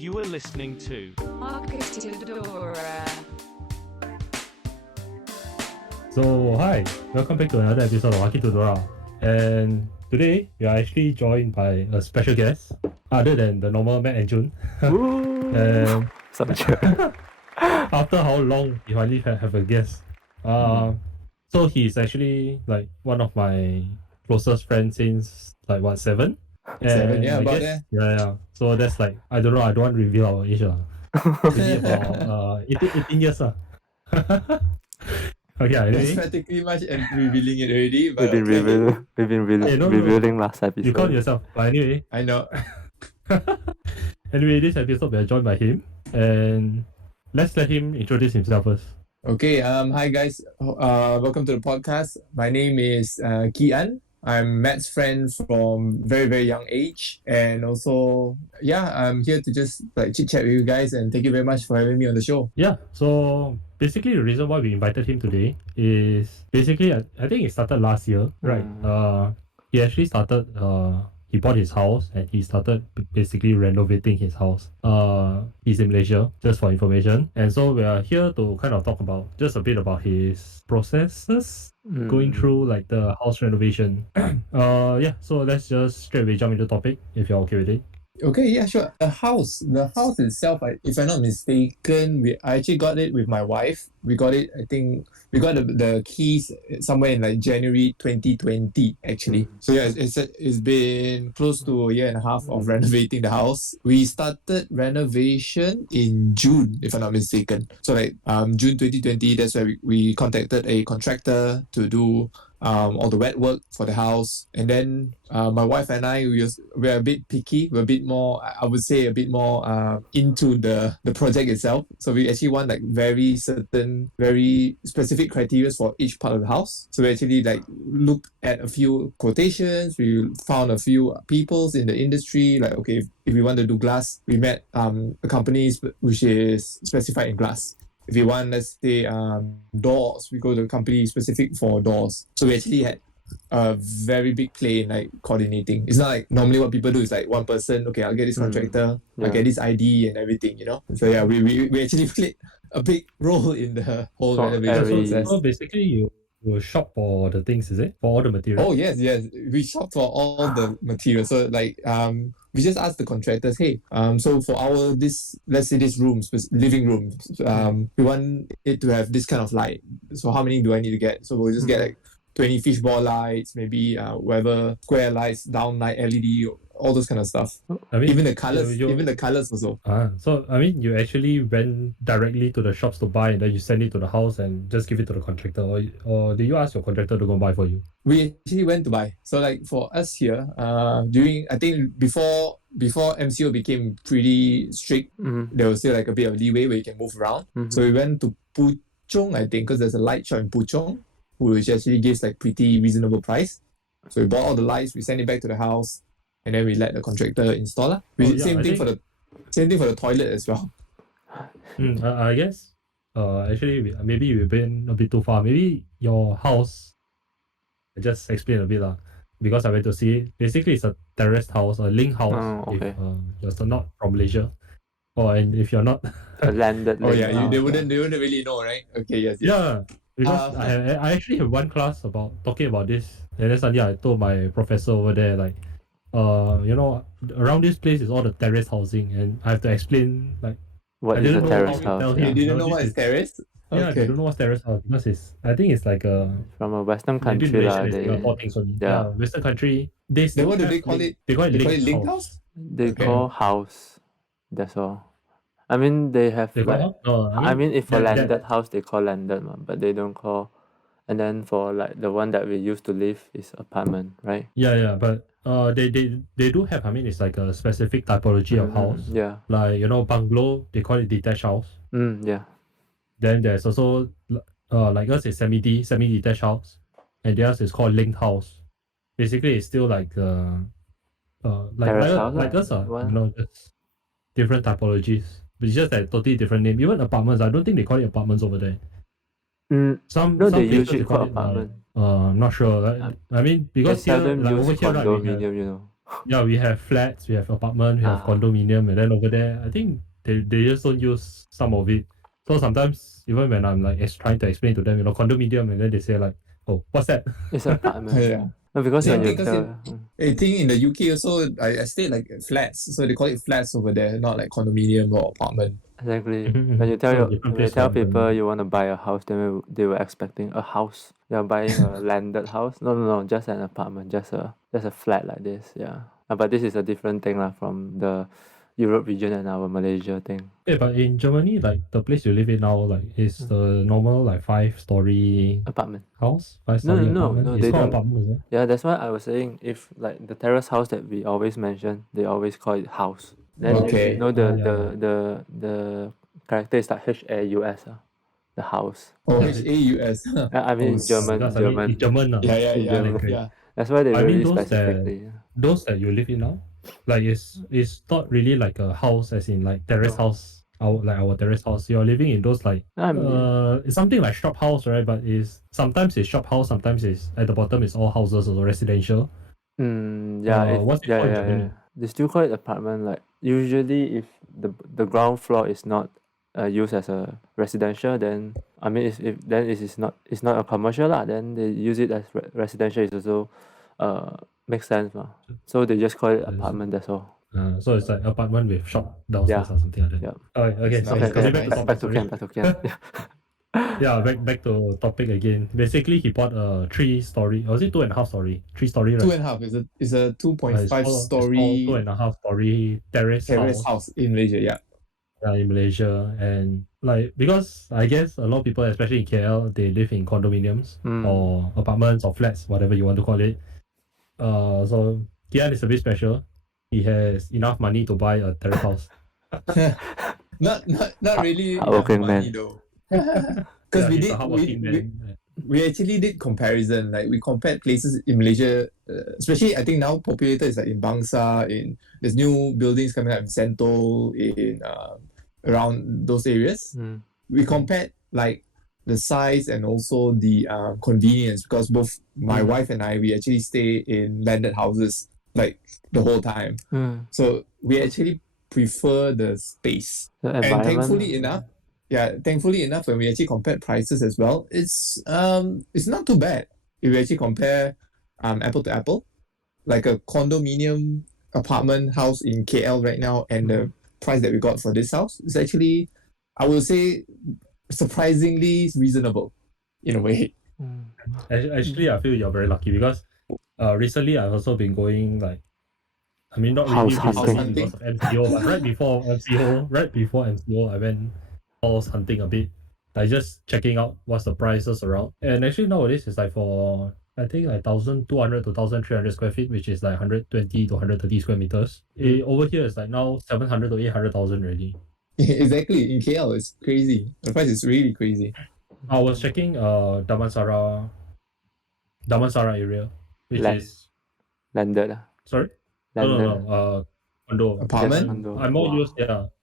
You are listening to Architoodora. So hi, welcome back to another episode of Architoodora. And today we are actually joined by a special guest, other than the normal Matt and June. And after how long we finally have a guest. So he's actually like one of my closest friends since like what, 7? Seven, yeah, I about guess, yeah. So that's like, I don't know, I don't want to reveal our age. Maybe about 18 years. Okay, That's anyway. practically much and revealing it already. We've But been revealing last episode. You count yourself. But anyway, I know. anyway, this episode we are joined by him, and let's let him introduce himself first. Okay. Hi guys. Welcome to the podcast. My name is KeeAun. I'm Matt's friend from very very young age, and also I'm here to just like chit chat with you guys. And thank you very much for having me on the show. Yeah. So basically, the reason why we invited him today is basically I think it started last year, right? He actually started. He bought his house and he started basically renovating his house. He's in Malaysia, just for information. And so we are here to kind of talk about just a bit about his processes going through like the house renovation. So let's just straight away jump into the topic if you're okay with it. Okay, yeah, sure. The house itself, if I'm not mistaken, I actually got it with my wife. We got it, I think, we got the keys somewhere in like January 2020, actually. So yeah, it's been close to a year and a half of renovating the house. We started renovation in June, if I'm not mistaken. So like June 2020, that's where we contacted a contractor to do all the wet work for the house. And then my wife and I, we're a bit picky. We're a bit more, I would say, a bit more into the project itself. So we actually want like very certain, very specific criteria for each part of the house. So we actually like looked at a few quotations. We found a few peoples in the industry. Like, okay, if we want to do glass, we met a company which is specified in glass. If you want, let's say, doors, we go to a company specific for doors. So we actually had a very big play in like coordinating. It's not like normally what people do is like one person, okay, I'll get this contractor, I'll get this ID and everything, you know? So yeah, we actually played a big role in the whole renovation process. So basically you shop for the things, is it? For all the materials? Oh, yes. We shop for all the materials. So like, we just asked the contractors, hey, so for let's say this room, living room, we want it to have this kind of light. So how many do I need to get? So we'll just get like 20 fishball lights, maybe whatever square lights, downlight LED, all those kind of stuff. I mean, even the colors also. So I mean, you actually went directly to the shops to buy, and then you send it to the house and just give it to the contractor, or did you ask your contractor to go buy for you? We actually went to buy. So like for us here, I think before MCO became pretty strict, there was still like a bit of leeway where you can move around. So we went to Puchong, I think, because there's a light shop in Puchong, which actually gives like pretty reasonable price. So we bought all the lights, we sent it back to the house, and then we let the contractor install. Same thing for the toilet as well. I guess actually maybe we've been a bit too far. Maybe your house, I just explain a bit because I went to see it. Basically it's a terraced house, a link house. Okay. If you're not from Malaysia, and if you're not A landed. They wouldn't really know, right? Okay, yes. Yeah, because I actually have one class about talking about this, and then suddenly I told my professor over there like, around this place is all the terrace housing, and I have to explain like What is a terrace house? You didn't know what is terrace? Yeah, Okay. they don't know what's terrace house because I think it's like a From a Western maybe country Malaysia lah. and Singapore things only. Yeah. Western country. They Then still what do have they call it? They call it They call it link link house. house? They Okay. call house. That's all. I mean, they have They call like. it? No, I mean, if for that- landed house, they call landed, but they don't call. And then for like the one that we used to live is apartment, right? Yeah, but they do have. I mean, it's like a specific typology of house. Yeah. Like bungalow, they call it detached house. Yeah. Then there's also like us is semi-detached house, and theirs is called linked house. Basically, it's still like Terrace house like us, What? just different typologies. But it's just like totally different name. Even apartments, I don't think they call it apartments over there. Some No, they places usually call it apartment. I'm not sure. I mean, They because here, seldom like use over here, right, we have, condominium, Yeah, we have flats, we have apartment, we have Ah. condominium, and then over there, I think they just don't use some of it. So sometimes even when I'm like trying to explain to them, condominium, and then they say like, "Oh, what's that?" It's apartment. Yeah. No, because when Same you thing, because tell, I think in the UK also, I stayed like flats, so they call it flats over there, not like condominium or apartment. exactly. Mhm, When mhm. you tell So different place for people everyone. you want to buy a house, then they were expecting a house. You're buying a landed house. No, just an apartment, just a flat like this. Yeah. But this is a different thing lah from the Europe region and our Malaysia thing. Yeah, but in Germany, like the place you live in now, like is the normal like 5-story Apartment. house, 5-story apartment. No. It's They called don't. apartment, is it? Yeah, that's why I was saying if like the terrace house that we always mention, they always call it house. Then Okay. Yeah, yeah. the character is like HAUS, the house. Oh, Yeah, HAUS. I mean in House. because I mean it's German, Yeah, yeah, in yeah, German. correct. yeah. That's why they I mean really specifically. those that you live in now, like it's not really like a house as in like terrace No. house, our terrace house. You're living in those like I mean, it's something like shop house, right? But is sometimes it's shop house, sometimes it's at the bottom it's all houses or residential. What's it called in yeah. Germany? They still call it apartment. Like usually, if the ground floor is not used as a residential, then I mean, if then it's not a commercial lah. Then they use it as residential. Is also makes sense lah. So they just call it apartment. That's all. So it's like apartment with shop downstairs Yeah. or something like that. Yeah. Okay, That's so nice, coming that's back to nice. topic, Back to sorry. Ken. Back to Ken. Yeah, back to topic again. Basically, he bought a 3-story, or was it 2.5-story? 3-story, right? 2.5 is a 2.5 It's called story 2.5-story terrace terrace house in Malaysia. Yeah. in Malaysia. And like, because I guess a lot of people, especially in KL, they live in condominiums or apartments or flats, whatever you want to call it. So KeeAun is a bit special. He has enough money to buy a terrace house. Not really enough Hardworking money man. though. Because Yeah, he's a hardworking we man. we actually did comparison. Like we compared places in Malaysia, especially I think now populated is like in Bangsa, there's new buildings coming up in Sentul, in around those areas. We compared like the size and also the convenience, because both my wife and I, we actually stay in landed houses like the whole time. So we actually prefer the space. The And environment. thankfully enough, when we actually compared prices as well, it's not too bad. If we actually compare apple to apple, like a condominium apartment house in KL right now and the price that we got for this house is actually, I will say, surprisingly reasonable in a way. Actually, I feel you're very lucky because recently I've also been going like, I mean, not really House recently hunting. because of MCO, but right before MCO, I went house hunting a bit. Like just checking out what's the prices around. And actually nowadays it's like for I think like 1,200 to 1,300 square feet, which is like 120 to 130 square meters. Over here it's like now 700 to 800,000 already. Exactly, in KL it's crazy. The price is really crazy. I was checking Damansara area, which is Landed. sorry? Landed. No. Condo. Apartment? Condo. I'm more Wow. used,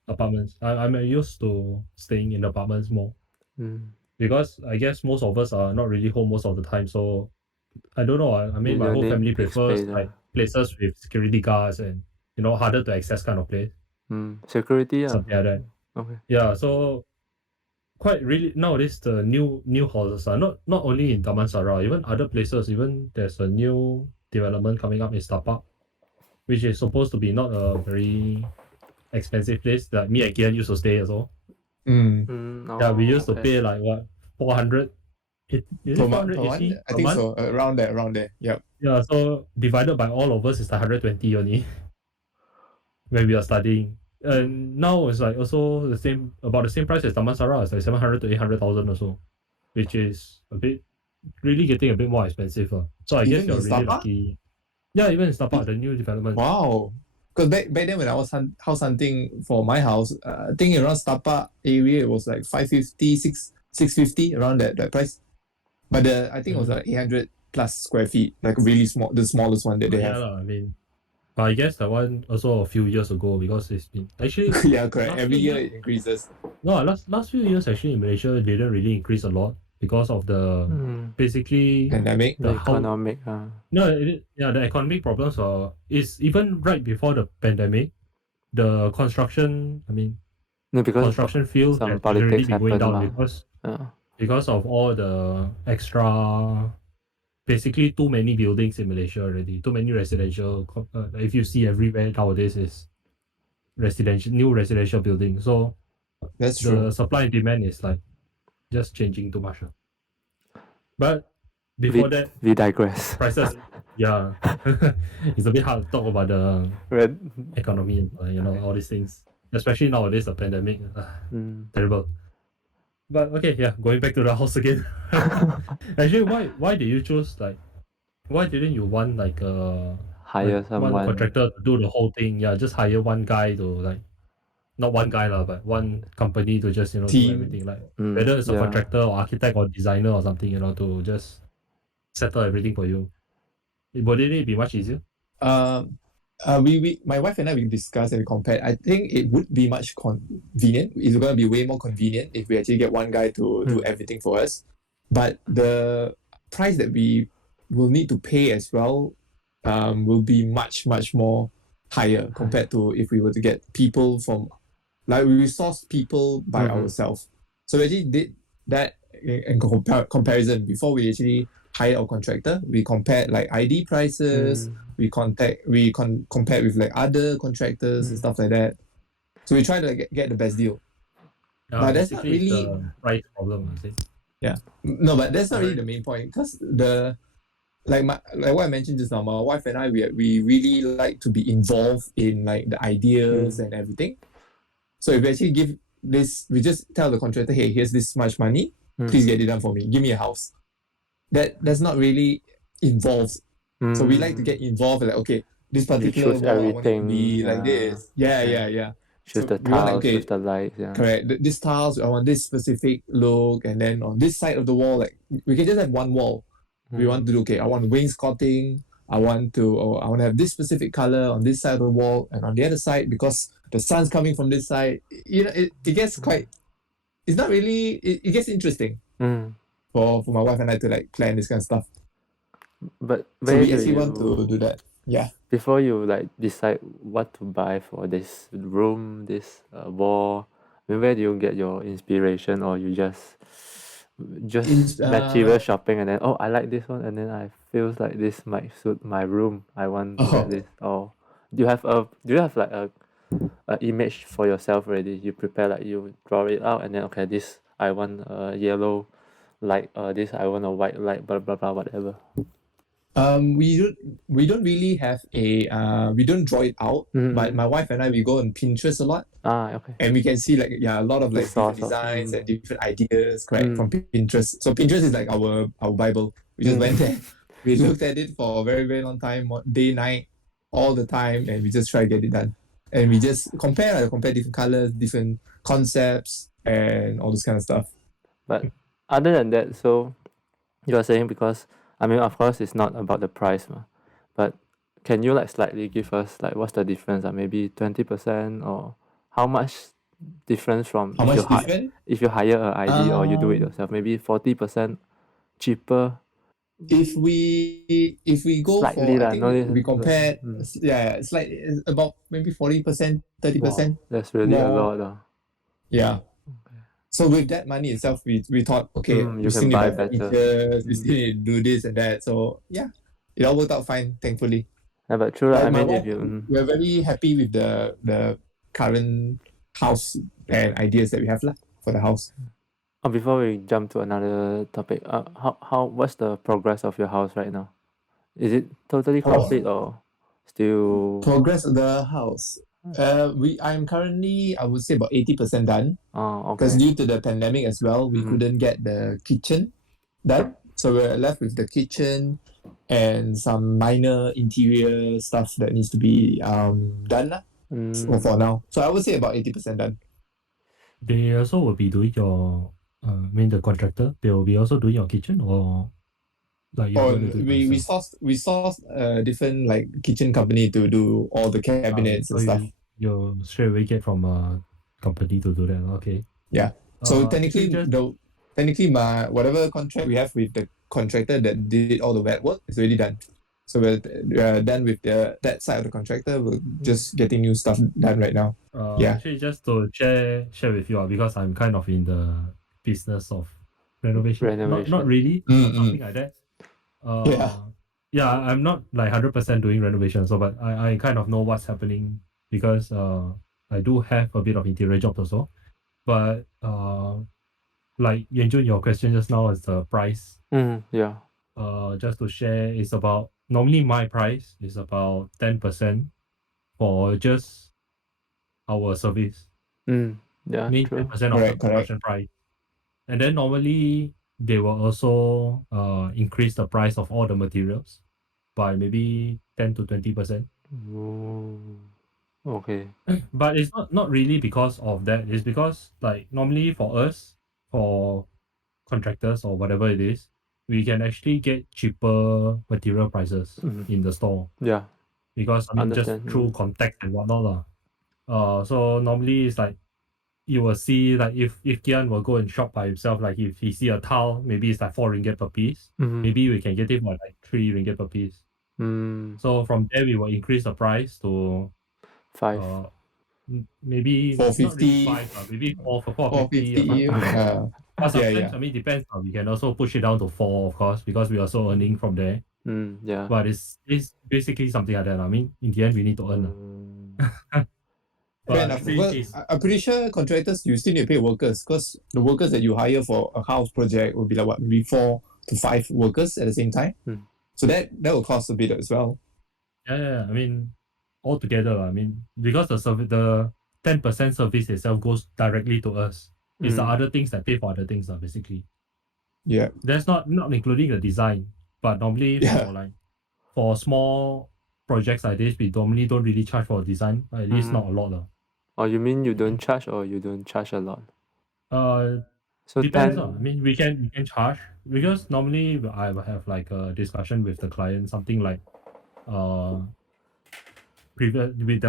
apartments. I'm used to staying in apartments more because I guess most of us are not really home most of the time. So I don't know. I mean, You my don't whole need family big prefers space, like places with security guards and harder to access kind of place, Security. something like that. Okay. Yeah. So quite really nowadays the new houses are not only in Damansara, even other places. Even there's a new development coming up in Stapak, which is supposed to be not a very expensive place that me and KeeAun used to stay as well. Yeah, we used to pay like what 400. Is it Per month, 480 I per think month? so. Around there. Yep. Yeah, so divided by all of us is like 120 only when we are studying. And now it's like also about the same price as Damansara. It's like 700 to 800,000 or so, which is really getting a bit more expensive. So I guess Even you're in really Stapak? lucky. Yeah, even in Stapak, the new development. Wow. Because back then when I was house hunting for my house, I think around Stapa area it was like 550, 650 around that price. But I think it was like 800 plus square feet, like really small, the smallest one that they Yeah, have. I mean, but I guess that one also a few years ago because it's been actually Yeah, correct. last Every few year years. it increases. No, last few years actually in Malaysia didn't really increase a lot. because of the basically Pandemic. The the how economic. the economic problems is even right before the pandemic. The construction, No, because construction field some had already politics been going happened down lah. because of all the extra, basically too many buildings in Malaysia already, too many residential. If you see everywhere nowadays is new residential buildings. So That's the true. supply and demand is like just changing too much. But before that, We digress. prices, yeah, it's a bit hard to talk about the When, economy, all these things, especially nowadays, the pandemic, terrible. But okay, yeah, going back to the house again. Actually, why did you choose why didn't you want hire one someone. contractor to do the whole thing? Yeah, just hire one guy to not one guy lah, but one company to just do Team. everything. Whether it's a Yeah. contractor or architect or designer or something, to just settle everything for you. Wouldn't it be much easier? My wife and I, we discussed and we compared. I think it would be much convenient. It's going to be way more convenient if we actually get one guy to do everything for us. But the price that we will need to pay as well will be much, much more higher compared to if we were to get people from, we source people by ourselves. So we actually did that in comparison before we actually hired our contractor. We compared ID prices. We compared with other contractors and stuff like that. So we try to get the best deal. But that's not basically really the price problem, I think. yeah. No, but that's not really the main point because like what I mentioned just now, my wife and I we really like to be involved in the ideas and everything. So if we actually give this, we just tell the contractor, hey, here's this much money, please get it done for me. Give me a house. That's not really involved. So we like to get involved. Okay, this particular choose wall I want it to everything, be like this. Yeah. Choose So the we want tiles, choose the lights. Yeah. correct. This tiles, I want this specific look, and then on this side of the wall, we can just have one wall. We want to do I want wainscoting. I want to have this specific color on this side of the wall, and on the other side, because the sun's coming from this side, it gets quite. It's not really. It gets interesting for my wife and I to plan this kind of stuff. But So where we do actually you want to do that. Yeah. before you decide what to buy for this room, this wall? Where do you get your inspiration, or you just material shopping and then I like this one and then I feels like this might suit my room. I want to get this. Or do you have a image for yourself already? You prepare you draw it out and then okay, this I want a yellow light, this I want a white light, blah blah blah, whatever. We don't really have we don't draw it out, but my wife and I, we go on Pinterest a lot. Okay. And we can see a lot of different designs and different ideas, correct, from Pinterest. So Pinterest is our Bible. We just went there, we looked at it for a very, very long time, day, night, all the time, and we just try to get it done. And we just compare different colors, different concepts, and all this kind of stuff. But other than that, so you are saying, because of course it's not about the price, but can you slightly give us what's the difference? Maybe 20% or how much difference from if you hire an ID or you do it yourself? Maybe 40% cheaper. If we go slightly for, I think we compare, it's about maybe 40%, 30%. That's really a more. lot. Yeah. So with that money itself, we thought, okay, you can buy better. We still need to do this and that. So yeah, it all worked out fine, thankfully. Yeah, but true. We're very happy with the current house and ideas that we have for the house. Before we jump to another topic, what's the progress of your house right now? Is it totally complete or still? Progress of the house. I'm currently, I would say, about 80% done. Okay. Because due to the pandemic as well, we couldn't get the kitchen done. So we're left with the kitchen and some minor interior stuff that needs to be done for now. So I would say about 80% done. They also will be doing your, the contractor, they will be also doing your kitchen, or we sourced a different kitchen company to do all the cabinets and stuff. You straight away get from a company to do that. Okay. Yeah. So technically, technically whatever contract we have with the contractor that did all the wet work is already done. So we're done with that side of the contractor. We're just getting new stuff done right now. Yeah. Actually, just to share with you, because I'm kind of in the business of renovation. Not really, but something like that. Yeah. Yeah, I'm not like 100% doing renovation, so but I kind of know what's happening because I do have a bit of interior jobs also. But like Yanjun, your question just now is the price. Yeah. Just to share, it's about normally my price is about 10% for just our service. Yeah, Mean true. 10% of the Correct. production price. And then normally they will also increase the price of all the materials by maybe 10 to 20%. Oh, okay. But it's not really because of that. It's because like normally for us, for contractors or whatever it is, we can actually get cheaper material prices in the store. Yeah. Because I mean just Understand. through contact and whatnot lah. So normally it's like you will see like if KeeAun will go and shop by himself, like if he see a tile, maybe it's like 4 ringgit per piece. Maybe we can get it for like 3 ringgit per piece. So from there we will increase the price to 5. maybe not really 450, 5, maybe 450 or 450. something. But sometimes Yeah. I mean depends. We can also push it down to 4, of course, because we are also earning from there. Yeah. But it's basically something like that. I mean, in the end, we need to earn. Fair But enough. since Well, it's I'm pretty sure contractors, you still need to pay workers because the workers that you hire for a house project will be like what, maybe 4 to 5 workers at the same time. So that will cost a bit as well. yeah, I mean, altogether, I mean, because the 10% service itself goes directly to us. It's the other things that pay for other things, basically. Yeah. That's not including the design, but normally Yeah. for small projects like this, we normally don't really charge for design, at least not a lot. Oh, you mean you don't charge or you don't charge a lot? So depends. 10. I mean, we can charge because normally I will have like a discussion with the client, something like there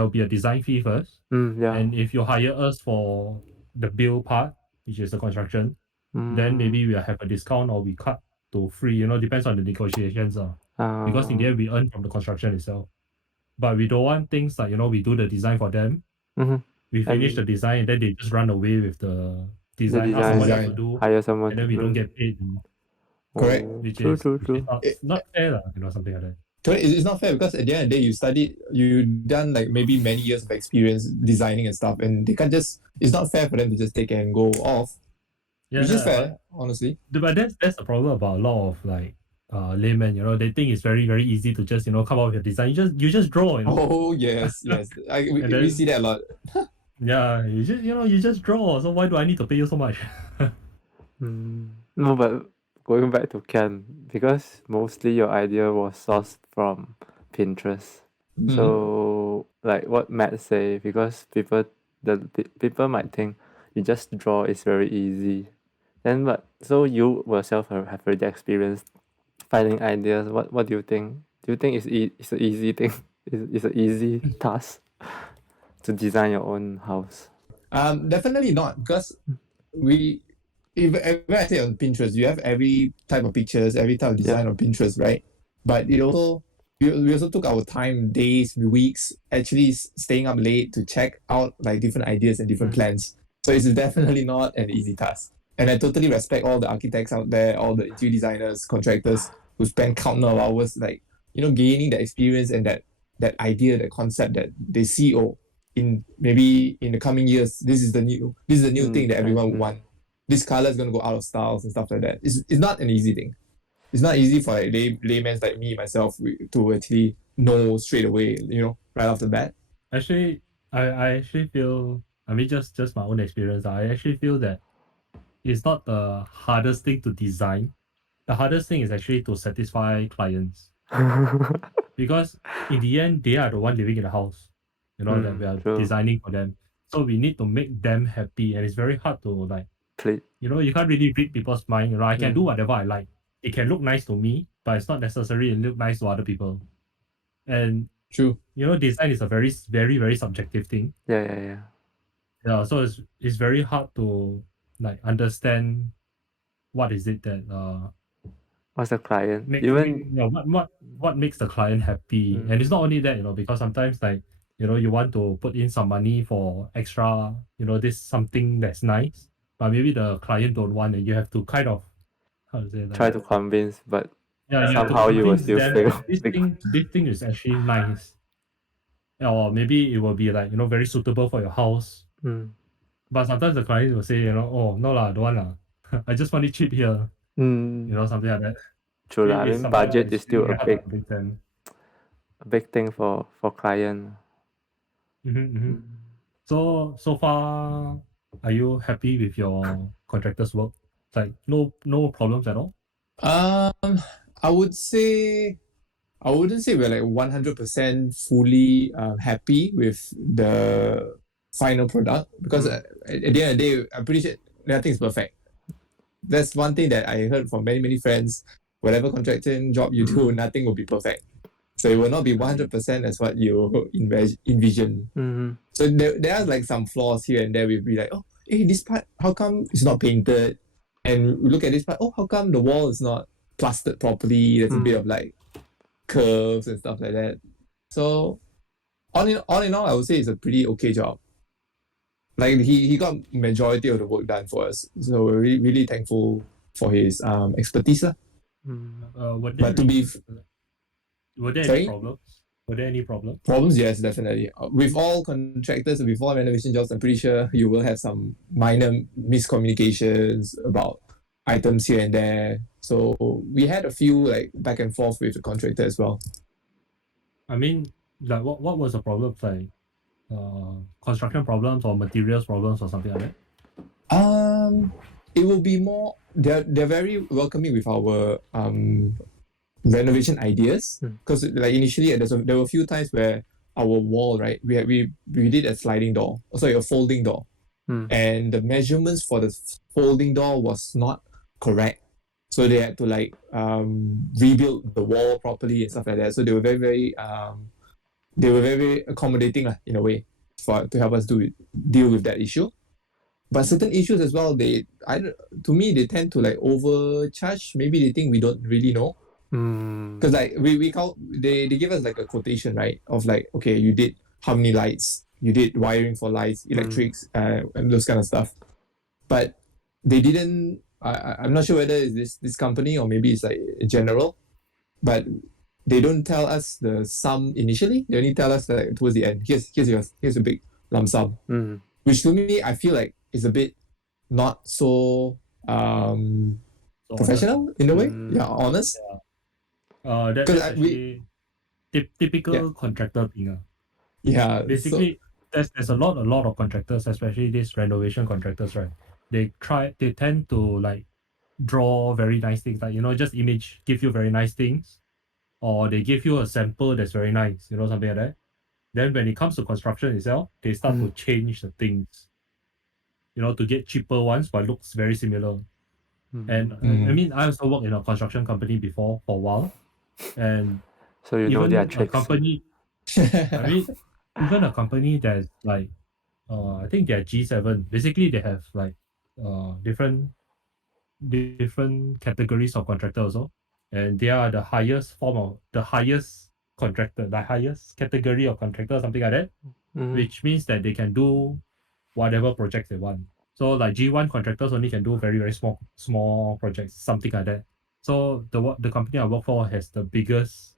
will be a design fee first. Yeah. And if you hire us for the bill part, which is the construction, then maybe we'll have a discount or we cut to free, depends on the negotiations. Because in the end, we earn from the construction itself. But we don't want things like, we do the design for them. We finish the design and then they just run away with the design, ask someone else to do, hire someone and then we don't get paid. Correct. Which True. is not fair, something like that. Correct. It's not fair because at the end of the day, you done like maybe many years of experience designing and stuff, and they can't just. It's not fair for them to just take and go off. Yeah, which is fair, honestly. But that's the problem about a lot of like laymen. They think it's very very easy to just come up with a design. You just draw. Oh yes. We see that a lot. Yeah, you just draw. So why do I need to pay you so much? No, but going back to Ken, because mostly your idea was sourced from Pinterest. So like what Matt say, because people might think you just draw is very easy. Then but so you yourself have already experienced finding ideas. What do you think? Do you think it's an easy thing? It's an easy task to design your own house? Definitely not, because if I say on Pinterest, you have every type of pictures, every type of design on Pinterest, right? But we also took our time, days, weeks, actually staying up late to check out like different ideas and different plans. So it's definitely not an easy task. And I totally respect all the architects out there, all the interior designers, contractors who spend countless of hours, like, gaining the experience and that idea, that concept that they see, in maybe in the coming years, this is the new thing that everyone would want. This color is going to go out of styles and stuff like that. It's not an easy thing. It's not easy for like laymen like me, myself, to actually know straight away, right off the bat. Actually, I actually feel, I mean, just my own experience, I actually feel that it's not the hardest thing to design. The hardest thing is actually to satisfy clients. Because in the end, they are the one living in the house, that we are designing for them. So we need to make them happy, and it's very hard to like, you can't really read people's mind. I can do whatever I like. It can look nice to me, but it's not necessarily look nice to other people. And true, design is a very very very subjective thing. Yeah. Yeah, so it's very hard to like understand what is it that What's the client? make Even what makes the client happy. And it's not only that, because sometimes like you want to put in some money for extra, this something that's nice, but maybe the client don't want it. You have to kind of, how to say, like, try to convince, but yeah, you have to somehow you will convince still them fail. that this thing is actually nice, or maybe it will be like very suitable for your house. Mm. But sometimes the client will say, oh no lah, don't want lah. I just want it cheap here, something like that. True lah. I It's mean, something like that. budget It's is still really a hard to convince them. big thing for client. So far, are you happy with your contractor's work? Like no problems at all? I would say I wouldn't say we're like 100% fully happy with the final product because at the end of the day, I'm pretty sure nothing's perfect. That's one thing that I heard from many friends. Whatever contracting job you do, nothing will be perfect. So it will not be 100% as what you envision. So there are like some flaws here and there. We'll be like, oh, hey, this part, how come it's not painted? And we look at this part, oh, how come the wall is not plastered properly? There's a bit of like curves and stuff like that. So all in all, I would say it's a pretty okay job. Like he got majority of the work done for us. So we're really, really thankful for his expertise. But to be Were there Sorry? any problems? Were there any problems? Problems, yes, definitely. With all contractors, with all renovation jobs, I'm pretty sure you will have some minor miscommunications about items here and there. So we had a few like back and forth with the contractor as well. I mean, like what was the problem? Like construction problems or materials problems or something like that? It will be more. They're very welcoming with our renovation ideas because like initially there were a few times where our wall, right, we did a sliding door, sorry, a folding door, and the measurements for the folding door was not correct, so they had to like rebuild the wall properly and stuff like that. So they were very very accommodating in a way to help us deal with that issue. But certain issues as well, to me they tend to like overcharge. Maybe they think we don't really know. Because like they give us like a quotation, right, of like, okay, you did how many lights, you did wiring for lights, electrics, and those kind of stuff, but they didn't. I'm not sure whether it's this company or maybe it's like general, but they don't tell us the sum initially. They only tell us like towards the end. Here's a big lump sum, which to me I feel like is a bit not so professional in a way. Yeah, honest. That's actually typical contractor thing. Yeah. Basically, there's a lot of contractors, especially these renovation contractors, right? They tend to like draw very nice things, like just give you very nice things, or they give you a sample that's very nice, something like that. Then when it comes to construction itself, they start to change the things, to get cheaper ones, but looks very similar. And I mean, I also worked in a construction company before for a while, and so you know even their a tricks. company, I mean, even a company that's like, I think they're G7. Basically, they have like different categories of contractor also, and they are the highest contractor, the highest category of contractor, something like that, which means that they can do whatever projects they want. So like G1 contractors only can do very very small projects, something like that. So the company I work for has the biggest.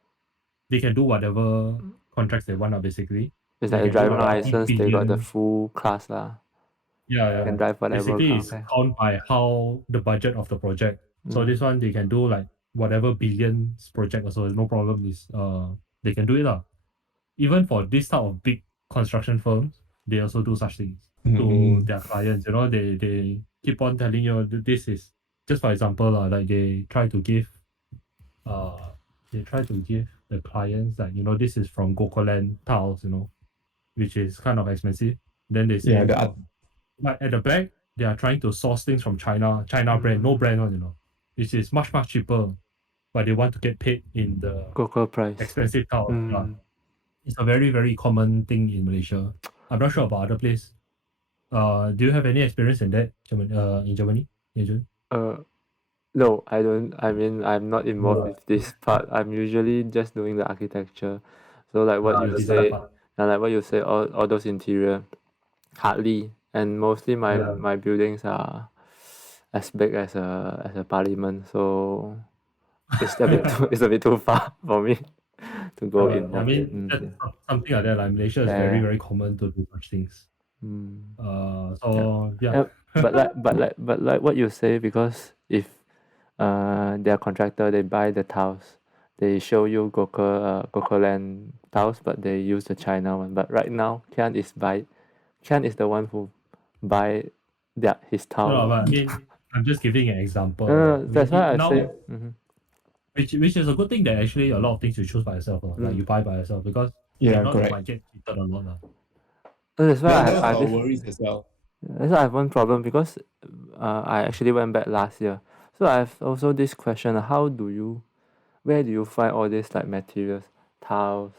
They can do whatever contracts they want, basically. It's They like a can do driving like license. They got the full class lah. Yeah. Can drive whatever Basically, car. it's count by how the budget of the project. So this one they can do like whatever billions project also. No problem. Is they can do it lah. Even for this type of big construction firms, they also do such things to their clients. They keep on telling you this is just for example like they try to give the clients like this is from Gokoland tiles, which is kind of expensive. Then they say, but at the back they are trying to source things from China brand, no brand one, which is much cheaper, but they want to get paid in the Cocoa price. expensive tiles. Yeah. It's a very very common thing in Malaysia. I'm not sure about other place. Do you have any experience in that in Germany, Adrian? No, I don't. I mean, I'm not involved with this part. I'm usually just doing the architecture. So like what you design say, part. and like what you say, all those interior, hardly, and mostly my buildings are as big as a parliament. So it's a bit it's a bit too far for me to go in. I mean, that's something like that. Like Malaysia is very, Yeah. very common to do such things. Mm. So yeah. But like what you say, because if their contractor, they buy the tiles, they show you Gokuland tiles, but they use the China one. But right now KeeAun is the one who buy his No, tile. but I mean, I'm just giving an example. That's why I Now, say which is a good thing that actually a lot of things you choose by yourself, like you buy by yourself, because if Yeah, not, you correct. might get cheated a lot. that's why That was I our this worries as well. that's why I have one problem, because I actually went back last year. So I have also this question: where do you find all these like materials, tiles,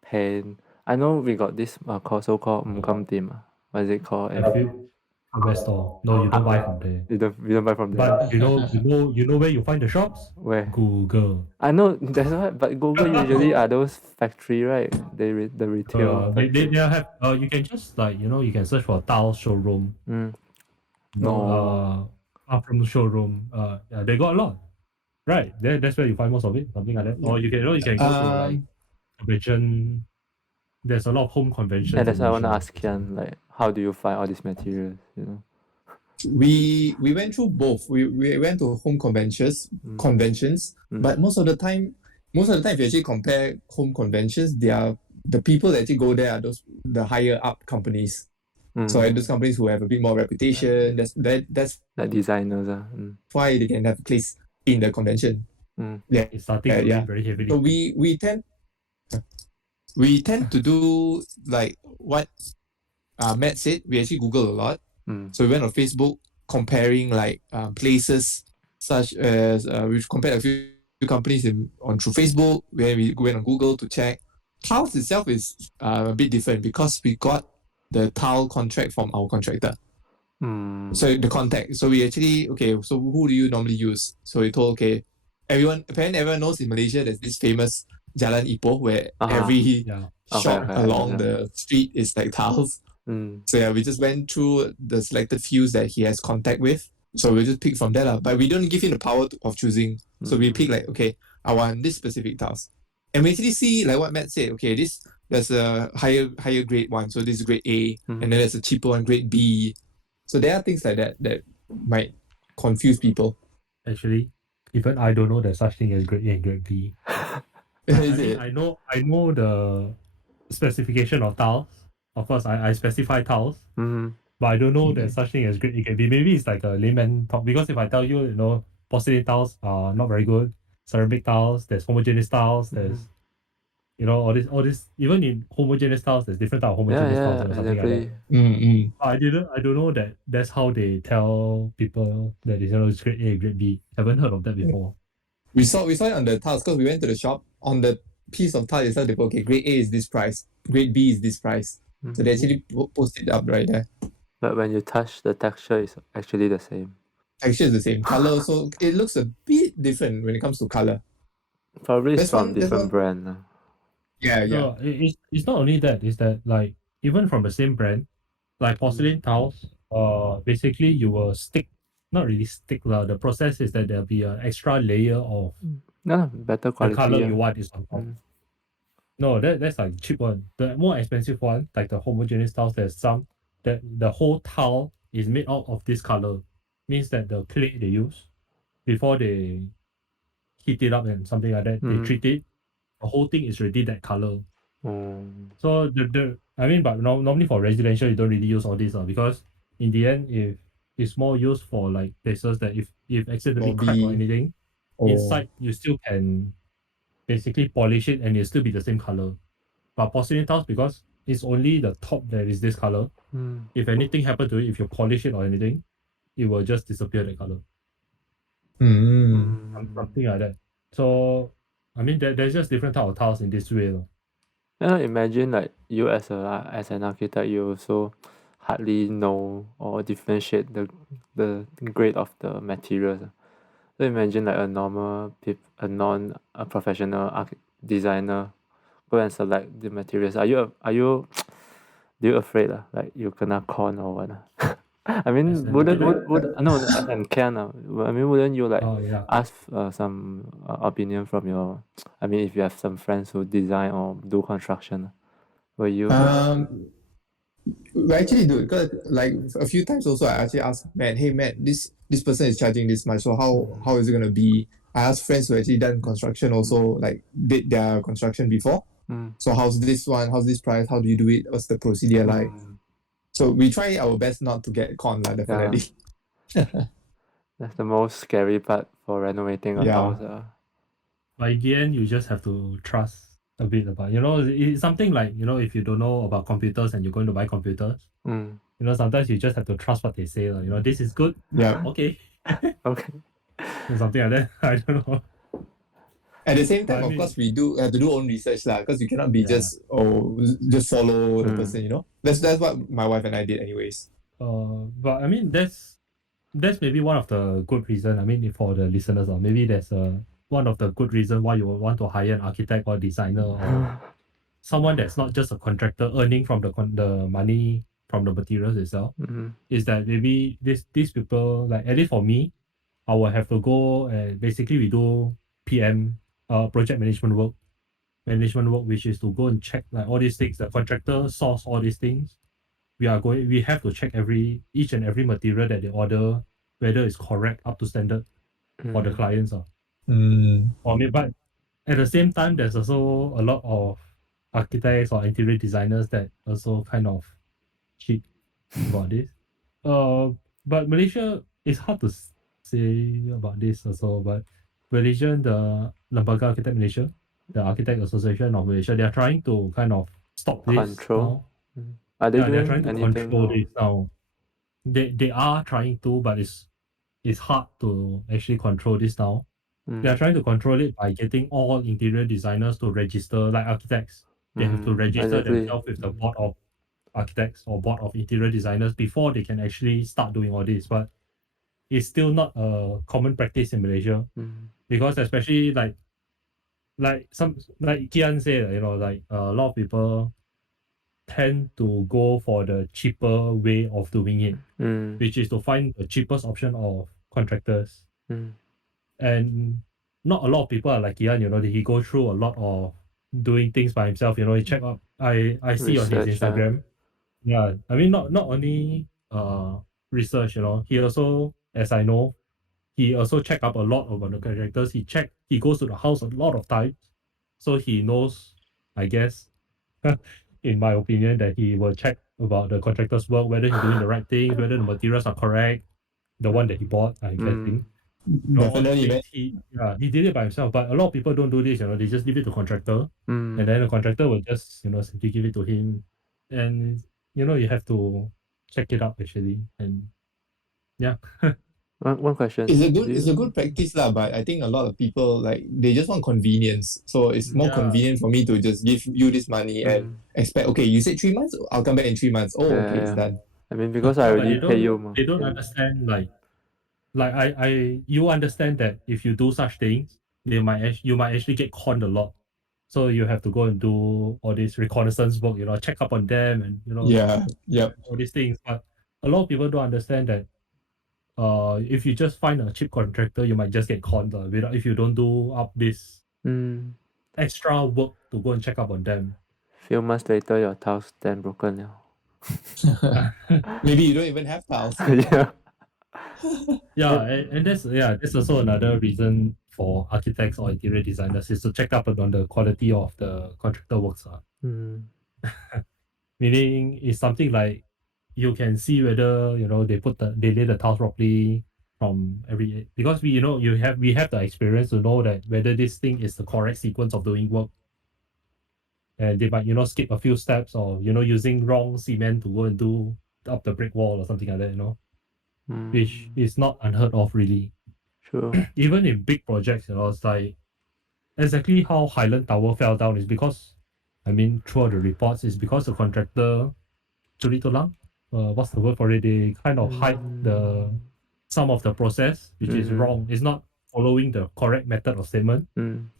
paint? I know we got this so-called team. What is it called? I feel hardware store. No, you don't buy from there. We don't buy from there. But you know where you find the shops? Where? Google. I know that's why, but Google usually are those factory, right? The retail They factory. have you can just you can search for tile showroom. Mm. Art from showroom. Yeah, they got a lot. Right. That's where you find most of it, something like that. Or you can go to like convention. There's a lot of home conventions. And that's why I want to Malaysia. ask Kian, like, how do you find all these materials? We went through both. We went to home conventions, but most of the time, if you actually compare home conventions, the people that actually go there are the higher up companies. So those companies who have a bit more reputation. That's like designers. why they can have a place in the convention. Yeah, It's starting to yeah. be very heavily. So we tend to do like what Matt said. We actually Google a lot. So we went on Facebook comparing like places such as we've compared a few companies through Facebook, where we went on Google to check. Tiles itself is a bit different because we got the tile contract from our contractor. So the contact. So we actually so who do you normally use? So we told apparently everyone knows in Malaysia there's this famous Jalan Ipoh where every shop along the street is like tiles. So yeah, we just went through the selected fews that he has contact with. So we just pick from there. But we don't give him the power of choosing. So we pick like, I want this specific tiles. And we actually see like what Matt said, there's a higher grade one. So this is grade A. And then there's a cheaper one, grade B. So there are things like that might confuse people. Actually, even I don't know there's such thing as grade A and grade B. I know the specification of tiles. Of course, I specify tiles, but I don't know there's such thing as grade A, grade B. Maybe it's like a layman talk, because if I tell you, porcelain tiles are not very good, ceramic tiles, there's homogeneous tiles, there's all this. Even in homogeneous tiles, there's different type of homogeneous tiles or something like that. I don't know that that's how they tell people that it's grade A, grade B. Haven't heard of that before. We saw it on the tiles because we went to the shop. On the piece of tile itself, they go, grade A is this price, grade B is this price. So they actually post it up right there. But when you touch, the texture is actually the same. Texture is the same. Color also, it looks a bit different when it comes to color. Probably it's from different brand. Yeah. No, it's not only that. It's that like even from the same brand, like porcelain tiles, basically you will not really stick lah. The process is that there'll be an extra layer of better quality. The color you want is on top. No, that's like cheap one. The more expensive one, like the homogeneous tiles, there's some that the whole tile is made out of this color. Means that the clay they use before they heat it up and something like that, they treat it. The whole thing is already that color. So but normally for residential you don't really use all this because in the end, if it's more used for like places that if accidentally crack or anything, inside you still can basically polish it and it'll still be the same color. But porcelain tiles, because it's only the top that is this color, if anything happen to it, if you polish it or anything, it will just disappear that color. Something like that. So I mean there's just different type of tiles in this way. Imagine like you as an architect, you also hardly know or differentiate the grade of the materials. So imagine like a non-professional designer go and select the materials. Are you do you afraid like you kena con or what? I mean, As an wouldn't architect? would no and can I mean, wouldn't you like Oh yeah. ask some opinion from your? I mean, if you have some friends who design or do construction, will you? We actually do it because like a few times also I actually asked Matt, hey Matt, this person is charging this much, so how is it gonna be? I asked friends who actually done construction also, like did their construction before. Mm, So how's this one? How's this price? How do you do it? What's the procedure like? mm, So we try our best not to get con lah, yeah, definitely. that's the most scary part for renovating a Yeah. house. But in the end, you just have to trust a bit about, it's something like, if you don't know about computers and you're going to buy computers, Mm, sometimes you just have to trust what they say. This is good. Yeah. Okay. okay. Something like that. I don't know. At the same But time, I of mean, course, we do have to do own research lah, because you cannot be yeah. just follow the Mm. person, That's what my wife and I did, anyways. But I mean, that's maybe one of the good reason. I mean, for the listeners, or maybe there's one of the good reason why you would want to hire an architect or designer or someone that's not just a contractor earning from the money from the materials itself. Mm, Is that maybe these people, like at least for me, I will have to go and basically we do PM project management work, which is to go and check like all these things. The contractor source all these things. We have to check each and every material that they order, whether it's correct, up to standard for the mm, clients. Mm. But at the same time, there's also a lot of architects or interior designers that also kind of cheat about this. But Malaysia, it's hard to say about this also. But Malaysia, the Lembaga Architect Malaysia, the Architect Association of Malaysia, they are trying to kind of stop this control. now. Are they Yeah, they're doing trying to anything? control this now. They are trying to, but it's hard to actually control this now. They are Mm, trying to control it by getting all interior designers to register, like architects. They have to register exactly. themselves with the board of architects or board of interior designers before they can actually start doing all this. But it's still not a common practice in Malaysia Mm, because especially like KeeAun said, like a lot of people tend to go for the cheaper way of doing it, mm, which is to find the cheapest option of contractors. mm, And not a lot of people are like Ian, he go through a lot of doing things by himself. He check up. I see on his research. Instagram. Yeah, I mean not only research. He also, as I know, he also check up a lot about the contractors. He goes to the house a lot of times, so he knows, I guess, in my opinion, that he will check about the contractor's work, whether he's doing the right things, whether the materials are correct, the one that he bought, I'm guessing. All these Definitely, man. things, he did it by himself. But a lot of people don't do this, they just leave it to contractor. Mm. And then the contractor will just, simply give it to him. And, you have to check it out actually. And yeah. One question. It's a good practice lah, but I think a lot of people like they just want convenience. So it's more Yeah. convenient for me to just give you this money and expect, okay, you said 3 months, I'll come back in 3 months. Oh, okay, it's done. I mean, because I But already pay you. they don't understand you understand that if you do such things, you might actually get conned a lot. So you have to go and do all this reconnaissance work, check up on them and Yeah, yep. all these things. But a lot of people don't understand that if you just find a cheap contractor, you might just get conned without if you don't do up this extra work to go and check up on them. Few months later, your tiles then broken now. Maybe you don't even have tiles. Yeah. Yeah, and that's also another reason for architects or interior designers is to check up on the quality of the contractor works. Meaning it's something like you can see whether they lay the tiles properly from every, because we have the experience to know that whether this thing is the correct sequence of doing work. And they might skip a few steps or using wrong cement to go and do up the brick wall or something like that, which is not unheard of really. True. Even in big projects, it's like exactly how Highland Tower fell down is because, I mean, throughout the reports, is because the contractor, curi tulang, what's the word for it? They kind of hide some of the process, which is wrong. It's not following the correct method of statement.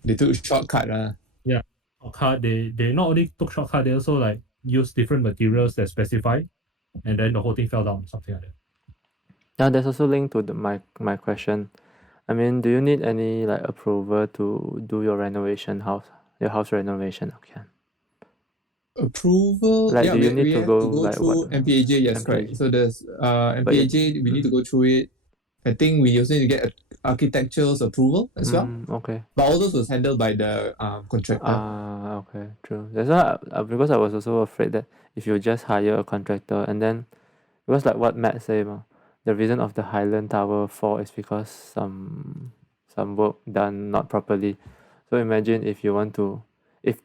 They took shortcut. Shortcut, they not only took shortcut, they also like used different materials that specify, and then the whole thing fell down, something like that. Yeah, there's also linked to my question. I mean, do you need any like approval to do your house renovation? Okay. Approval. Like, Yeah, do you need we to have go to go like through what? MPAJ. Yes, correct. MPAJ. So there's But you, MPAJ. We need to go through it. I think we also need to get architecture's approval as well. Okay. But all those was handled by the contractor. Okay, true. That's why because I was also afraid that if you just hire a contractor and then because like what Matt said, the reason of the Highland Tower fall is because some work done not properly. So imagine if you want to, if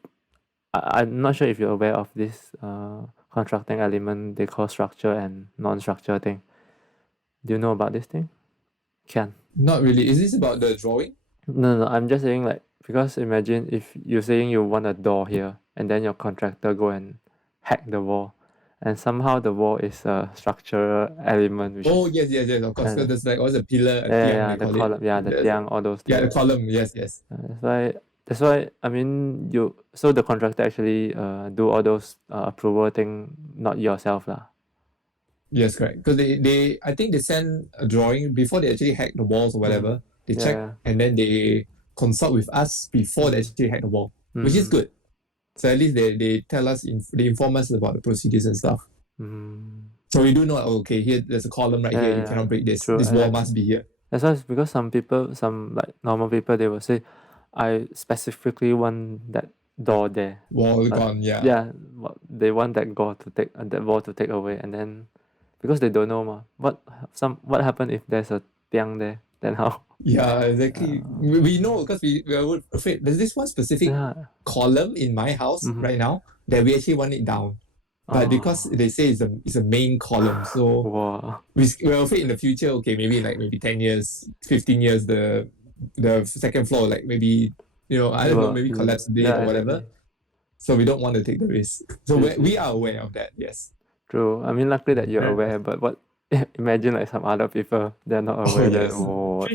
I'm not sure if you're aware of this constructing element they call structure and non-structure thing. Do you know about this thing? Can. Not really. Is this about the drawing? No, I'm just saying like because imagine if you're saying you want a door here and then your contractor go and hack the wall and somehow the wall is a structural element which Oh is, yes. Of course. uh, Because there's like what's a pillar, a yeah, tiang the they call column, it. the tiang, all those Yeah, the things. column. Yes. That's why I mean so the contractor actually do all those approval thing, not yourself lah. Yes, correct. Because they I think they send a drawing before they actually hack the walls or whatever. They check Yeah. and then they consult with us before they actually hack the wall, which is good. So at least they tell us, they inform us about the procedures and stuff. So we do know, okay, here there's a column right here, you cannot break this. True, This wall exactly. must be here. That's why because some people, some like normal people, they will say, I specifically want that door there. Wall gone, yeah. Yeah, they want that wall to take away, and then because they don't know what happen if there's a tiang there, then how? Yeah, exactly. We know because we were afraid. There's this one specific column in my house right now that we actually want it down. But because they say it's a main column, so Wow. we're afraid in the future, okay, maybe 10 years, 15 years, the second floor, like maybe, I don't know, maybe collapse a bit or whatever. Exactly. So we don't want to take the risk. So we are aware of that, yes. True. I mean, luckily that you're aware, but what? Imagine like some other people, they're not aware. yes.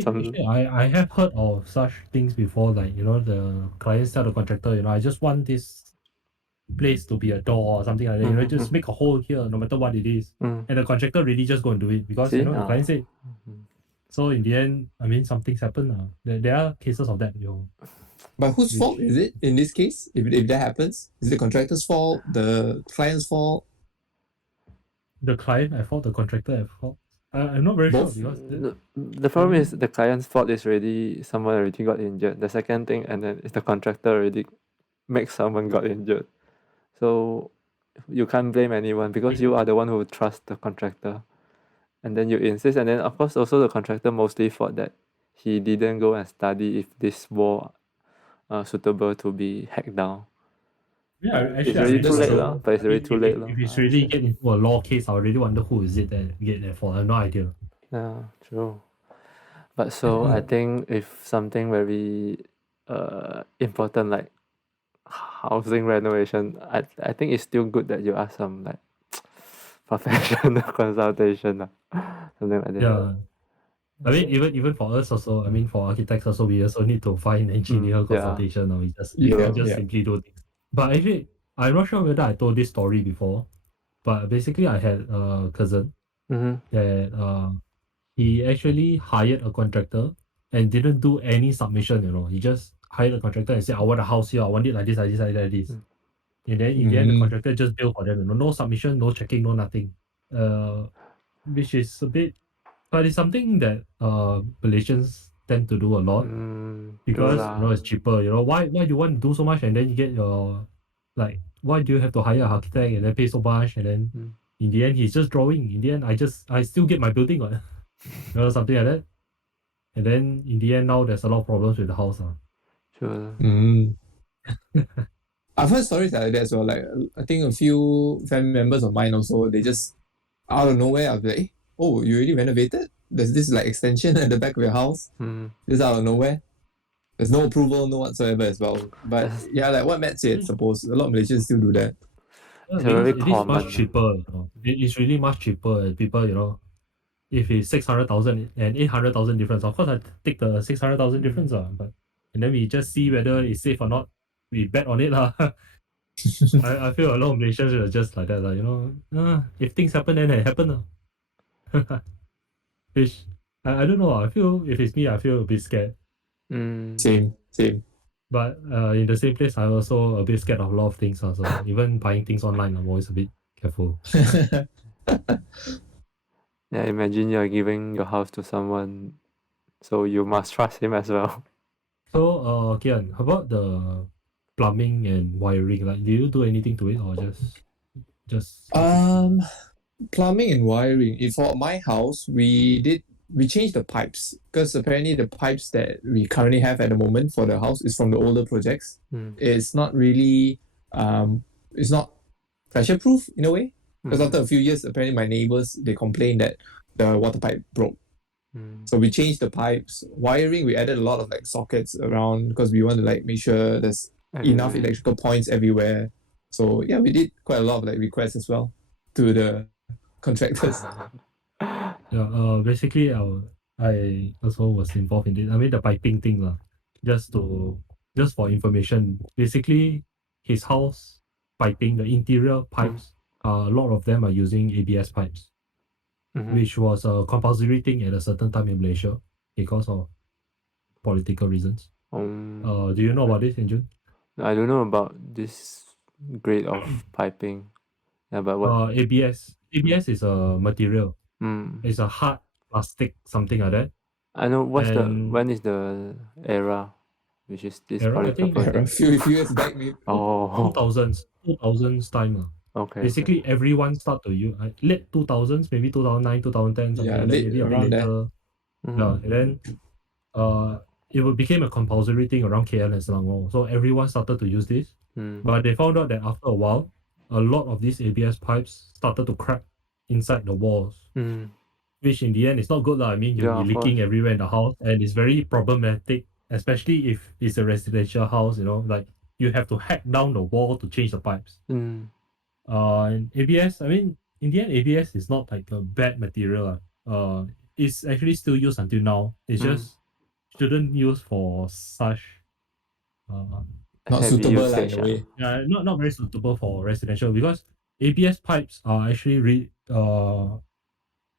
Actually, I have heard of such things before, like, the clients tell the contractor, I just want this place to be a door or something like that, just make a hole here, no matter what it is. And the contractor really just go and do it because, the client said. So in the end, I mean, some things happen. There are cases of that, But whose fault is it in this case? If that happens, is it the contractor's fault, the client's fault? The client at fault, the contractor at fault. I'm not very Both? sure because the problem is the client's fault is already someone already got injured. The second thing, and then it's the contractor already makes someone got injured. So you can't blame anyone because you are the one who trusts the contractor, and then you insist. And then of course also the contractor mostly thought that he didn't go and study if this wall suitable to be hacked down. yeah, It's actually, really too that's late true. lah. But it's already too late lah. If it's really get into a law case, I already wonder who is it that get that for. I have no idea. Yeah, true. But so I think if something very important like housing renovation, I think it's still good that you ask some like professional consultation, something like that. Yeah. I mean, even for us also, I mean, for architects also, we also need to find engineer consultation, or we just simply do things. But actually, I'm not sure whether I told this story before, but basically, I had a cousin that he actually hired a contractor and didn't do any submission. He just hired a contractor and said, I want a house here, I want it like this, like this, like this. And then in the end, the contractor just built for them. No submission, no checking, no nothing. Which is a bit, but it's something that Malaysians tend to do a lot because it's cheaper. Why you want to do so much and then you get your why do you have to hire an architect and then pay so much and then in the end he's just drawing. In the end, I still get my building, something like that. And then in the end, now there's a lot of problems with the house. Sure. I've heard stories like that as well. Like I think a few family members of mine also, they just out of nowhere, I'll be like, oh, you already renovated? There's this like extension at the back of your house. Just out of nowhere. There's no approval, no whatsoever as well. But yeah, like what Matt said, suppose a lot of Malaysians still do that. It's very it is common. much cheaper. It's really much cheaper. People, if it's 600,000 and 800,000 difference, of course I take the 600,000 difference, but and then we just see whether it's safe or not. We bet on it, lah. I feel a lot of Malaysians are just like that, you know. If things happen, then it happen, Which I don't know. I feel if it's me, I feel a bit scared. Same. But in the same place, I'm also a bit scared of a lot of things. So even buying things online, I'm always a bit careful. Yeah, imagine you're giving your house to someone, so you must trust him as well. So, Kian, how about the plumbing and wiring? Like, do you do anything to it or just Plumbing and wiring. For my house, we changed the pipes because apparently the pipes that we currently have at the moment for the house is from the older projects. It's not really it's not pressure proof in a way. Because after a few years, apparently my neighbors they complained that the water pipe broke. So we changed the pipes. Wiring, we added a lot of like sockets around because we want to like make sure there's enough Everywhere. electrical points everywhere. So yeah, we did quite a lot of like requests as well to the contractors. Yeah, basically, I also was involved in it. I mean, the piping thing, just for information. Basically, his house piping, the interior pipes, a lot of them are using ABS pipes, which was a compulsory thing at a certain time in Malaysia because of political reasons. Do you know about this, Injun? I don't know about this grade of piping. Yeah, but what? ABS. ABS is a material. Mm. It's a hard plastic, something like that. I know And when is the era, which is this era, I think, political A thing? few years back, maybe. Oh, 2000s time. okay. Basically, everyone start to use late 2000s, maybe 2009, 2010, something Yeah, like that. late Maybe a bit around there. later. Mhm. Yeah, and then became a compulsory thing around KL and Selangor. So everyone started to use this. But they found out that after a while, a lot of these ABS pipes started to crack inside the walls, which in the end is not good. I mean, you'll Yeah, be of course. leaking everywhere in the house, and it's very problematic, especially if it's a residential house, like you have to hack down the wall to change the pipes. And ABS, I mean, in the end, ABS is not like a bad material. It's actually still used until now. It's just shouldn't use for such Not Heavy suitable in usage. a way. not very suitable for residential because ABS pipes are actually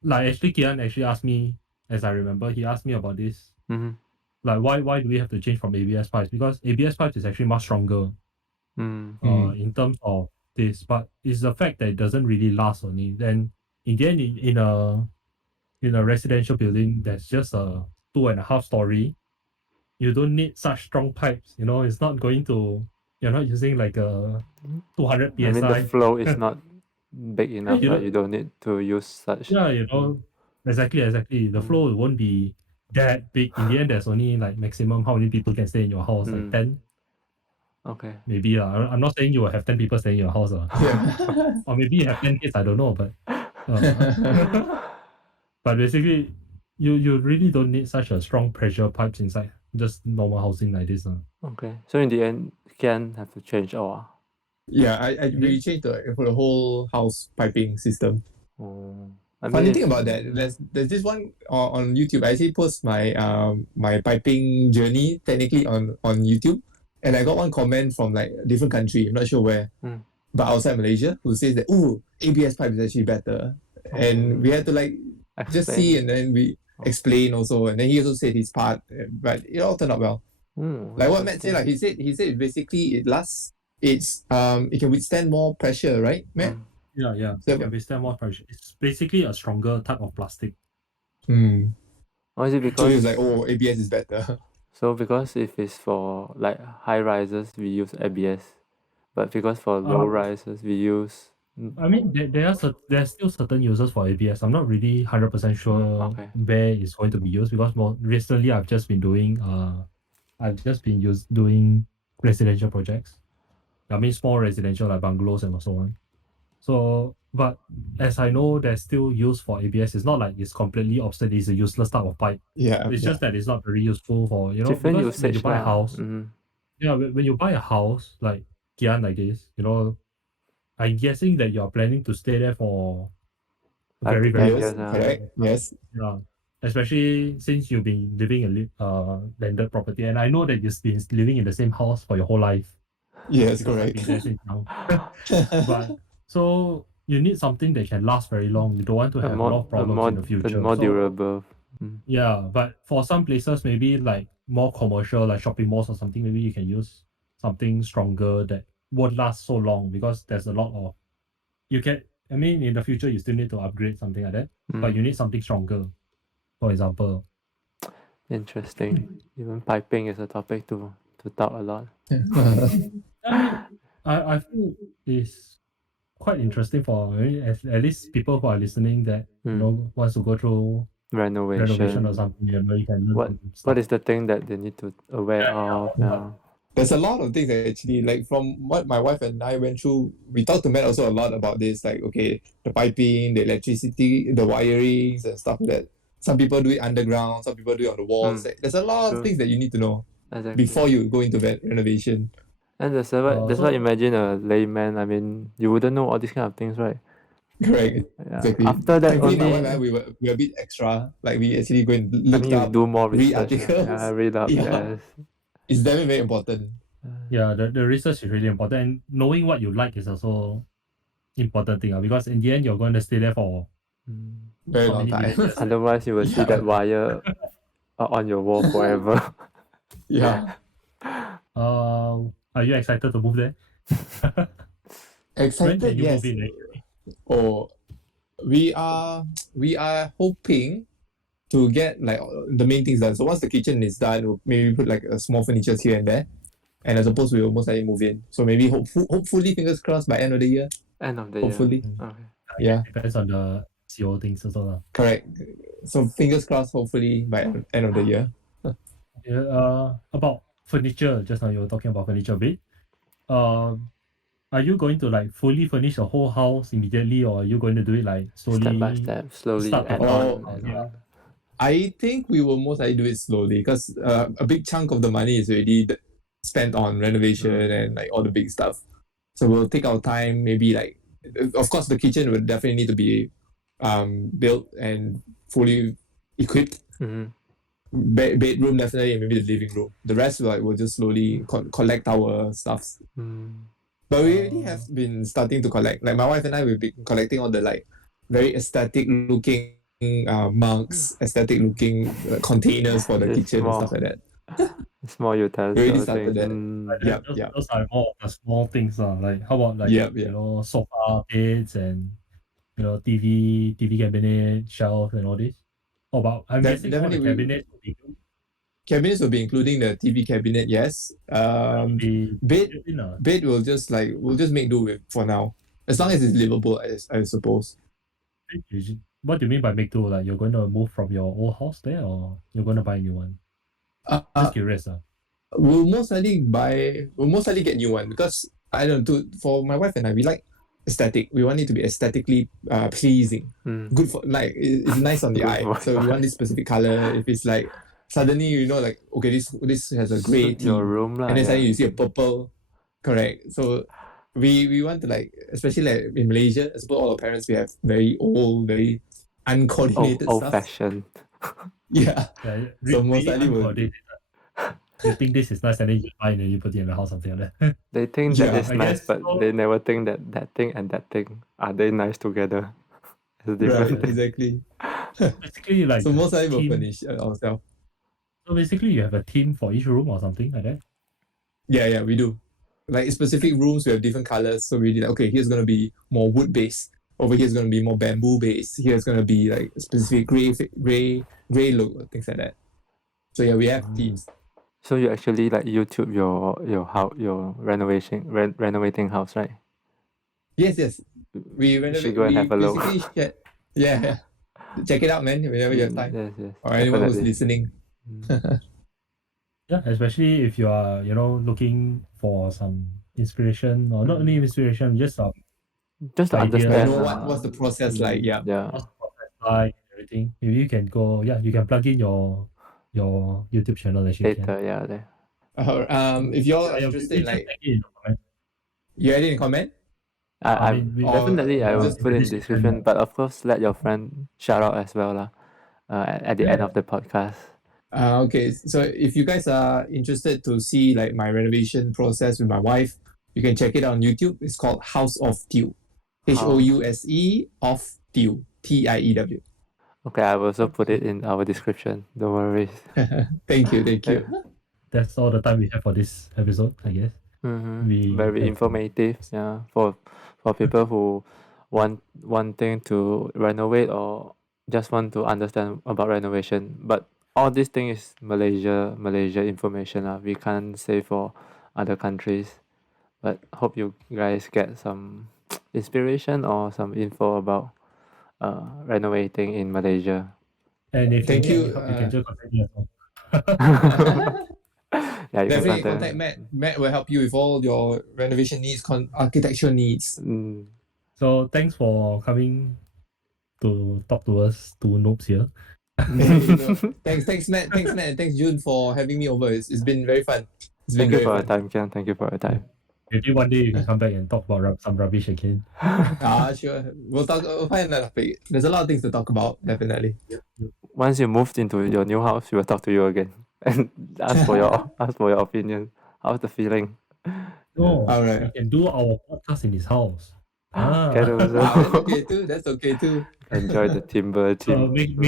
like actually Kian actually asked me, as I remember, he asked me about this. Like why do we have to change from ABS pipes? Because ABS pipes is actually much stronger in terms of this, but it's the fact that it doesn't really last only. Then in the end, in a residential building that's just a 2.5 story, you don't need such strong pipes. It's not going to. You're not using like a 200 psi. I mean, the flow is not big enough. you Like don't, you don't need to use such. yeah, exactly. The flow won't be that big. In the end, there's only like maximum how many people can stay in your house, like 10. Okay. Maybe I'm not saying you will have 10 people staying in your house, Yeah. or maybe you have 10 kids. I don't know, but but basically, you really don't need such a strong pressure pipes inside just normal housing like this. Okay. So in the end, can have to change all. Yeah, we changed for the whole house piping system. Oh. I mean, Funny thing about that, there's this one on YouTube. I actually post my piping journey technically on YouTube, and I got one comment from like a different country. I'm not sure where, but outside Malaysia, who says that ABS pipe is actually better, and we had to like just see and then we explain also, and then he also said his part, but it all turned out well. Like what Matt said, like he said basically it lasts. It can withstand more pressure, right, Matt? Yeah. So- It can withstand more pressure. It's basically a stronger type of plastic. Or is it So he because was like, ABS is better. so because if it's for like high rises we use ABS, but because for low rises we use. I mean, there's still certain uses for ABS. I'm not really 100% sure where it's going to be used because more recently I've just been doing doing residential projects. I mean, small residential like bungalows and so on. So, but as I know, there's still use for ABS. It's not like it's completely obsolete. It's a useless type of pipe. Yeah. It's just that it's not very useful for Different because when you usage buy a house, yeah. when you buy a house like Kian like this, I'm guessing that you're planning to stay there for Like very 10 very Yes, years, correct. Yes. yeah. Especially since you've been living in landed property, and I know that you've been living in the same house for your whole life Yes, because I've been correct. there since now. But so you need something that can last very long. You don't want to a have a lot of problems in the and future. more So durable. yeah, but for some places, maybe like more commercial, like shopping malls or something, maybe you can use something stronger that won't last so long because there's a lot of you can. I mean, in the future, you still need to upgrade something like that, but you need something stronger. For example, Interesting. Even piping is a topic to talk a lot. I mean, I feel it's quite interesting for at least people who are listening that wants to go through renovation or Renovation. something. You can learn What some what stuff. is the thing that they need to aware of? Yeah. There's a lot of things actually. Like from what my wife and I went through, we talked to Matt also a lot about this. Like, okay, the piping, the electricity, the wirings and stuff like that. Some people do it underground, some people do it on the walls. Like, there's a lot of True. things that you need to know Exactly. before you go into renovation. And that's why imagine a layman. I mean, you wouldn't know all these kind of things, right? Correct. Yeah. Exactly. After that, Thankfully, my wife and I, only we were a bit extra. Like we actually go and I look mean, you up, do more read research. articles. Yeah, read up. Yeah. Yes. It's very, very important. Yeah, the research is really important. And knowing what you like is also important thing because in the end, you're going to stay there for Very how long many time. million years? Otherwise, you will see Yeah. that wire on your wall forever. Yeah. Are you excited to move there? When Excited, can you yes. move in? Actually? Oh, we are hoping to get like the main things done. So once the kitchen is done, we'll maybe put like a small furnitures here and there. And I suppose we will most likely move in. So maybe hopefully fingers crossed by end of the year. End of the Hopefully. year. Okay. Yeah, Depends on the CO things also. Lah. correct. So fingers crossed hopefully by end of the year. Yeah, about furniture, just now you were talking about furniture a bit. Are you going to like fully furnish the whole house immediately, or are you going to do it like slowly, Step by step, slowly start to add Oh, on. yeah. I think we will most likely do it slowly because a big chunk of the money is already spent on renovation and like all the big stuff. So we'll take our time. Maybe like, of course, the kitchen would definitely need to be built and fully equipped. Bedroom definitely, and maybe the living room. The rest like we'll just slowly collect our stuffs. But we already have been starting to collect. Like my wife and I, we've been collecting all the like very aesthetic looking mugs, aesthetic looking containers for the It's kitchen and small. stuff like that. Small We already utensils started that. things. Those are more of the small things. Like how about like Yep. you know sofa beds and you know TV cabinet shelves and all this. Oh, but I'm guessing all the Definitely, cabinets will be cabinets will be including the TV cabinet. Yes. Bed will just like we'll just make do with for now, as long as it's livable. I suppose. What do you mean by make do? Like you're going to move from your old house there, or you're going to buy a new one? Just curious. We'll most likely get new one because I don't know, for my wife and I, we like aesthetic. We want it to be aesthetically pleasing. Good for like it's nice on the Good eye. for So we want this specific color. If it's like suddenly you know like okay this has a grey Suit your theme, room lah, and then suddenly yeah. you see a purple. Correct. So we want to like especially like in Malaysia, I suppose all our parents we have very old, very uncoordinated Old stuff. fashioned. Yeah. So most really likely we'll uncoordinated. You think this is nice and then you buy and then you put it in the house, something like that. They think Yeah, that it's I nice, guess but so. they never think that that thing and that thing are they nice together. It's a right, different thing. exactly. Basically, like So most likely we'll theme. furnish ourselves. So basically, you have a theme for each room or something like that. Yeah, we do. Like specific rooms, we have different colors. So we did like, okay, here's gonna be more wood based. Over here is gonna be more bamboo based. Here's gonna be like specific gray look, things like that. So yeah, we have themes. So you actually like YouTube your house, your renovating house, right? Yes. We You should renovate. go and We have a look. basically share. Yeah. Check it out, man. Whenever you have time, Yes, or anyone who's definitely. listening. Yeah, especially if you are, you know, looking for some inspiration or not only inspiration, just Just to ideas. Like, understand. know what's the process like? Yeah. What's the process like and everything. Maybe you can go. Yeah, you can plug in your YouTube channel actually. Later, yeah. There. If you're Yeah, interested, you like just tag it in the comment. you add it in comment. I definitely I will just put in description, description, but of course let your friend shout out as well lah. At the end of the podcast. Okay, so if you guys are interested to see like my renovation process with my wife, you can check it out on YouTube. It's called House of Tiew. House of Tiew. Tiew. Okay, I will also put it in our description. Don't worry. Thank you, thank you. That's all the time we have for this episode, I guess. Very have- informative. Yeah, for people who wanting to renovate or just want to understand about renovation. But all these things is Malaysia information. We can't say for other countries. But hope you guys get some inspiration or some info about renovating in Malaysia. And if Thank you you, need help, you can just contact me as well. Yeah, you Definitely can contact Matt. Matt will help you with all your renovation needs, architecture needs. So thanks for coming to talk to us, two noobs here. Thanks, Matt. Thanks, Matt, and thanks, June, for having me over. It's been very fun. It's been Thank you very for your fun. time, Kian. Thank you for your time. Maybe one day you can come back and talk about some rubbish again. Sure. We'll find another topic. There's a lot of things to talk about, definitely. Once you moved into your new house, we will talk to you again and ask for your opinion. How's the feeling? No, Alright. we can do our podcast in his house. Can also That's okay too. That's okay too. enjoy the timber So team.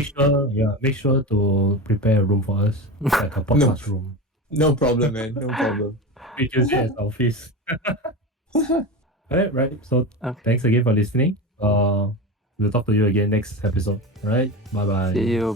make sure to prepare a room for us, like a podcast room. No problem, man. No problem. We use it as our office. Right. So Okay. thanks again for listening. We'll talk to you again next episode. Right. Bye bye. See you.